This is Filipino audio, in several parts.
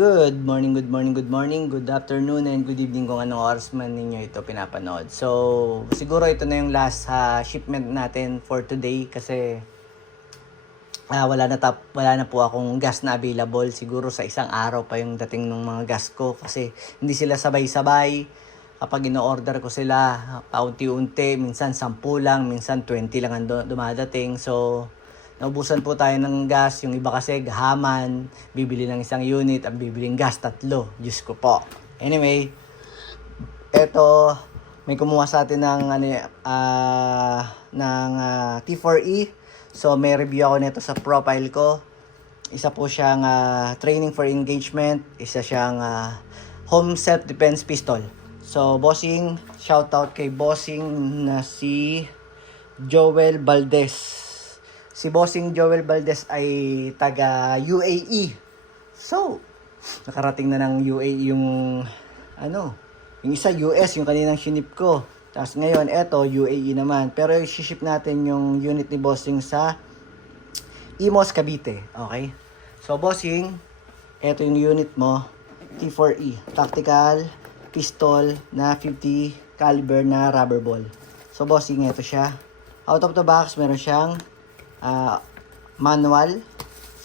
Good morning, good morning, good morning, good afternoon, and good evening kung anong oras man ninyo ito pinapanood. So, siguro ito na yung last shipment natin for today kasi wala na po akong gas na available. Siguro sa isang araw pa yung dating ng mga gas ko kasi hindi sila sabay-sabay. Kapag ino-order ko sila, paunti-unti, minsan 10 lang, minsan 20 lang ang dumadating. So, naubusan po tayo ng gas. Yung iba kasi gahaman, bibili ng isang unit, ang bibiling gas 3. Diyos ko po. Anyway, eto, may kumuha sa atin ng T4E. So may review ako nito sa profile ko. Isa po siyang training for engagement, isa siyang home self defense pistol. So bossing, shout out kay bossing na si Joel Valdez. Si bossing Joel Valdez ay taga UAE. So nakarating na ng UAE yung yung isa US, yung kaninang shinip ko. Tapos ngayon, eto, UAE naman. Pero i-ship natin yung unit ni Bossing sa Imos, Cavite. Okay? So, Bossing, eto yung unit mo. T4E. Tactical pistol na 50 caliber na rubber ball. So, Bossing, eto siya. Out of the box, meron siyang manual.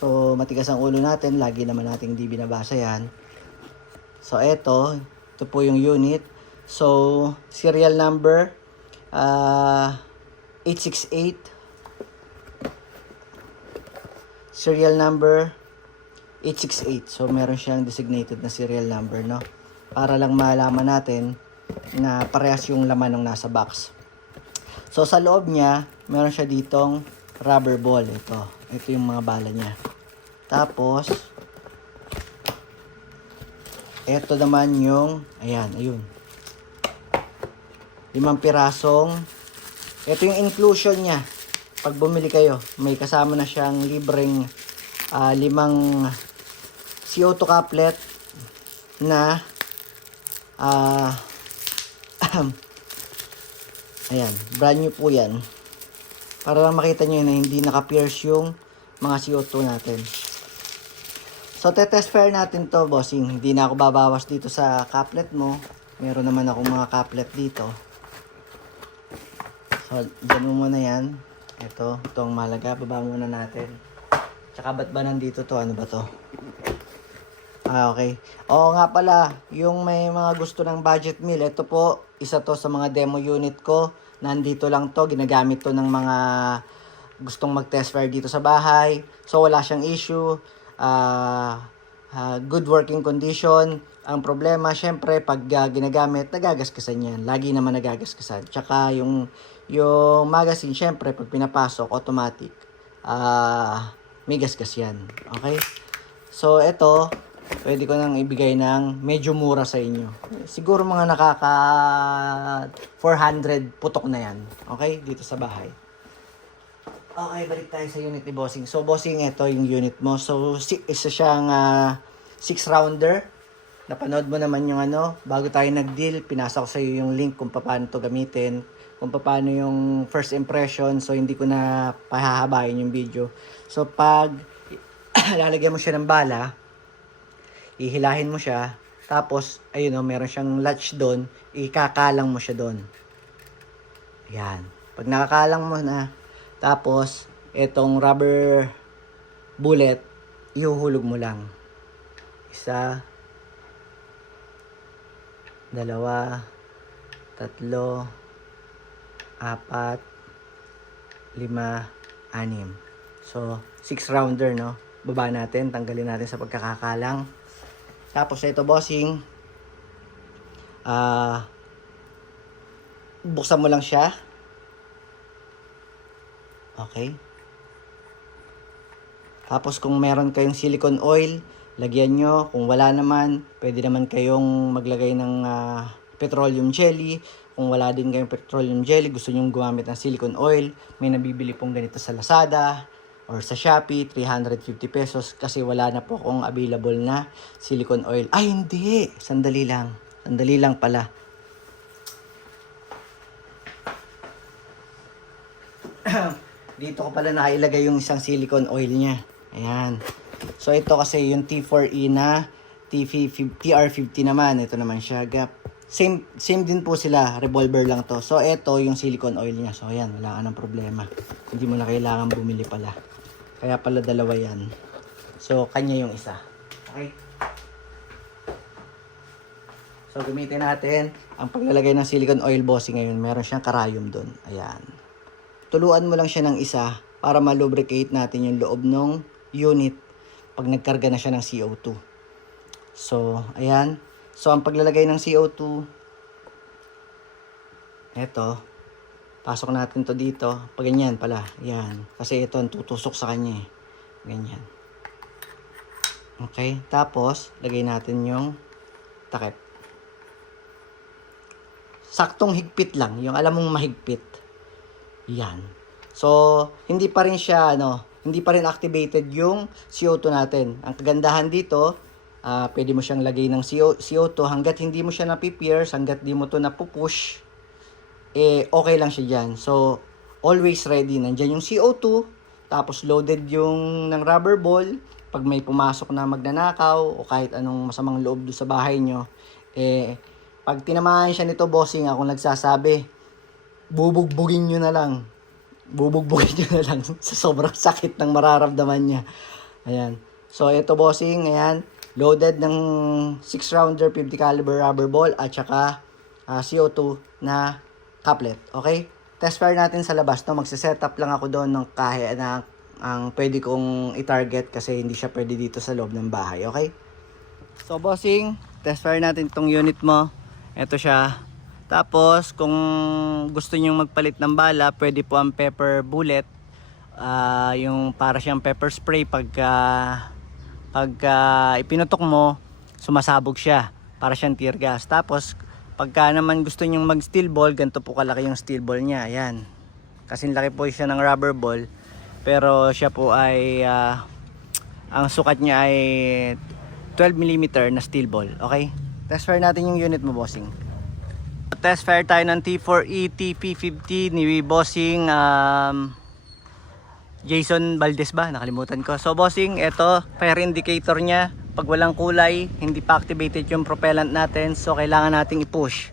So, matigas ang ulo natin. Lagi naman nating di binabasa yan. So, ito po yung unit. So, serial number 868. Serial number 868. So, meron siyang designated na serial number, no? Para lang malaman natin na parehas yung laman ng nasa box. So, sa loob niya, meron siya ditong rubber ball. Ito yung mga bala niya. Tapos, ito naman yung, ayun. 5 pirasong. Ito yung inclusion niya. Pag bumili kayo, may kasama na siyang libreng 5 CO2 couplet na ayan, brand new po yan. Para lang makita nyo na hindi naka-pierce yung mga CO2 natin. So, tetest fire natin to, bossing. Hindi na ako babawas dito sa couplet mo. Meron naman akong mga couplet dito. So, dyan mo muna yan. Ito ang malaga. Baba muna natin. Tsaka ba't ba nandito to? Ano ba to? Okay. Oo nga pala, yung may mga gusto ng budget meal, ito po, isa to sa mga demo unit ko. Nandito lang to. Ginagamit to ng mga gustong mag-test fire dito sa bahay. So, wala siyang issue. Good working condition. Ang problema, syempre, pag ginagamit, nagagasgasan yan. Lagi naman nagagasgasan. Tsaka yung magazine, syempre, pag pinapasok, automatic, may gasgas yan. Okay? So, ito, pwede ko nang ibigay ng medyo mura sa inyo. Siguro mga nakaka 400 putok na yan. Okay? Dito sa bahay. Okay, balik tayo sa unit ni Bossing. So, Bossing, ito yung unit mo. So, isa siyang 6-rounder. Napanood mo naman yung bago tayo nag-deal, pinasa ko sa iyo yung link kung paano to gamitin, kung paano yung first impression. So, hindi ko na pahahabayin yung video. So, pag lalagyan mo siya ng bala, ihilahin mo siya, tapos, ayun meron siyang latch doon, ikakalang mo siya doon. Yan. Pag nakakalang mo na, tapos, itong rubber bullet, ihuhulog mo lang. 1, 2, 3, 4, 5, 6. So, 6-rounder, no? Baba natin, tanggalin natin sa pagkakakalang. Tapos, ito, Bossing, buksan mo lang siya. Okay. Tapos, kung meron kayong silicone oil, lagyan nyo. Kung wala naman, pwede naman kayong maglagay ng petroleum jelly. Kung wala din kayong petroleum jelly, gusto nyo gumamit ng silicone oil, may nabibili pong ganito sa Lazada or sa Shopee, 350 pesos. Kasi wala na po akong available na silicone oil. Ay, hindi! Sandali lang. Sandali lang pala. Dito ko pala nakailagay yung isang silicone oil niya. Ayan. So, ito kasi yung T4E na TR50 naman, ito naman siya, gap. Same din po sila, revolver lang to. So ito yung silicone oil niya. So ayan, wala ka ng problema. Hindi mo na kailangan bumili pala. Kaya pala dalawa yan. So kanya yung isa. Okay. So gamitin natin ang paglalagay ng silicone oil, bossing. Ngayon meron siyang karayom doon. Ayan. Tuluan mo lang siya ng isa para ma-lubricate natin yung loob ng unit pag nagkarga na siya ng CO2. So, ayan. So, ang paglalagay ng CO2, eto, pasok natin to dito. Pag ganyan pala, ayan. Kasi ito ang tutusok sa kanya eh. Ganyan. Okay, tapos, lagay natin yung takip. Saktong higpit lang, yung alam mong mahigpit. Yan. So, hindi pa rin siya, hindi pa rin activated yung CO2 natin. Ang kagandahan dito, pwede mo siyang lagay ng CO2 hanggat hindi mo siya napipierce, hanggat di mo to napupush, okay lang siya dyan. So, always ready. Nandyan yung CO2, tapos loaded yung ng rubber ball. Pag may pumasok na magnanakaw o kahit anong masamang loob doon sa bahay nyo, pag tinamaan siya nito, bossing, akong nagsasabi, bubugbugin nyo na lang. Bubugbugin nyo na lang sa sobrang sakit ng mararamdaman niya. Ayan. So, ito, bossing, ayan. Loaded ng 6-rounder 50 caliber rubber ball at saka CO2 na couplet. Okay? Test fire natin sa labas. Magsiset up lang ako doon ng kahit na ang pwede kong i-target kasi hindi siya pwede dito sa loob ng bahay. Okay? So, bossing, test fire natin itong unit mo. Ito siya. Tapos, kung gusto nyo magpalit ng bala, pwede po ang pepper bullet. Yung para siyang pepper spray pagka ipinutok mo, sumasabog siya. Para siyang tear gas. Tapos, pagka naman gusto nyo mag steel ball, ganito po kalaki yung steel ball niya. Ayan. Kasing laki po siya ng rubber ball. Pero siya po ay, ang sukat niya ay 12mm na steel ball. Okay? Test fire natin yung unit mo, bossing. Test fire tayo ng T4E TP50 ni bossing Jason Valdez ba? Nakalimutan ko. So, bossing, ito, fire indicator niya. Pag walang kulay, hindi pa activated yung propellant natin. So, kailangan nating i-push.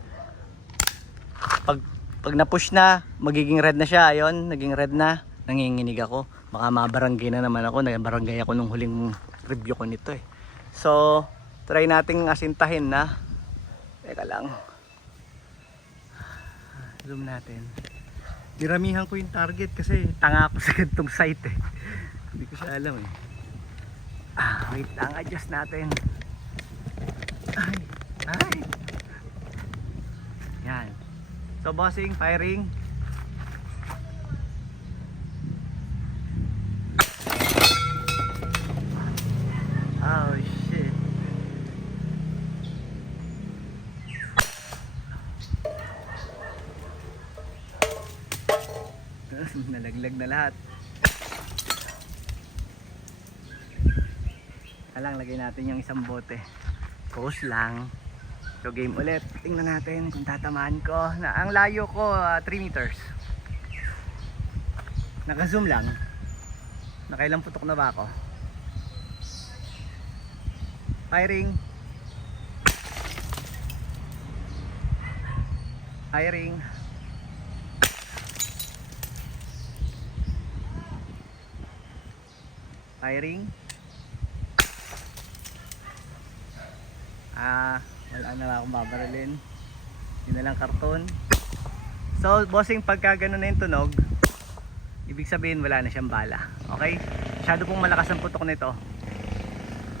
Pag na-push na, magiging red na siya. Ayun, naging red na. Nanginginig ako. Baka mabarangay na naman ako. Nagbarangay ako nung huling review ko nito eh. So, try nating asintahin na. Teka lang. Zoom natin. Diramihan ko yung target kasi tanga ako sa gantong site eh. Hindi ko siya alam eh. Wait lang, adjust natin. Ay. Yan. So, bossing, firing. Oh shit. Nalaglag na lahat. Alang, lagay natin yung isang bote. Pause lang. So, game ulit. Tingnan natin kung tatamaan ko. Ang layo ko, 3 meters. Naka-zoom lang. Nakailang putok na ba ako? Firing. Firing. Firing. Wala na lang akong babaralin. Yun na lang karton. So, bossing, pagka ganun na yung tunog, ibig sabihin wala na siyang bala. Okay? Masyado pong malakas ang putok nito.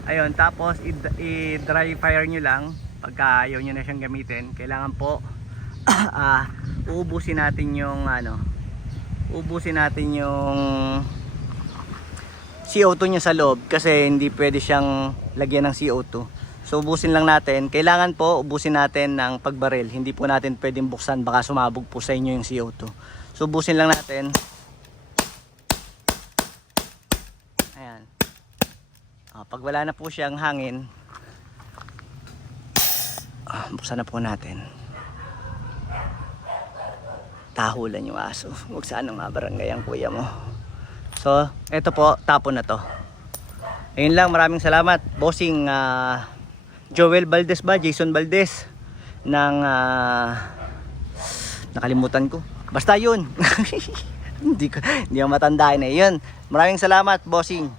Ayun, tapos i-dry fire nyo lang pagka ayaw nyo na siyang gamitin. Kailangan po uubusin natin yung CO2 niya sa loob kasi hindi pwede siyang lagyan ng CO2. So ubusin lang natin. Kailangan po ubusin natin ng pagbaril. Hindi po natin pwedeng buksan, baka sumabog po sa inyo yung CO2. So ubusin lang natin. Ayan. Pag wala na po siyang hangin, buksan na po natin. Tahulan yung aso. Huwag sanang mabarangay ang kuya mo. So, eto po, tapon na to. Ayun lang, maraming salamat. Bossing, Joel Valdez ba? Jason Valdez ng nakalimutan ko. Basta yun. hindi ako matandaan eh. Yun. Maraming salamat, bossing.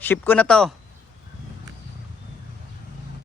Ship ko na to.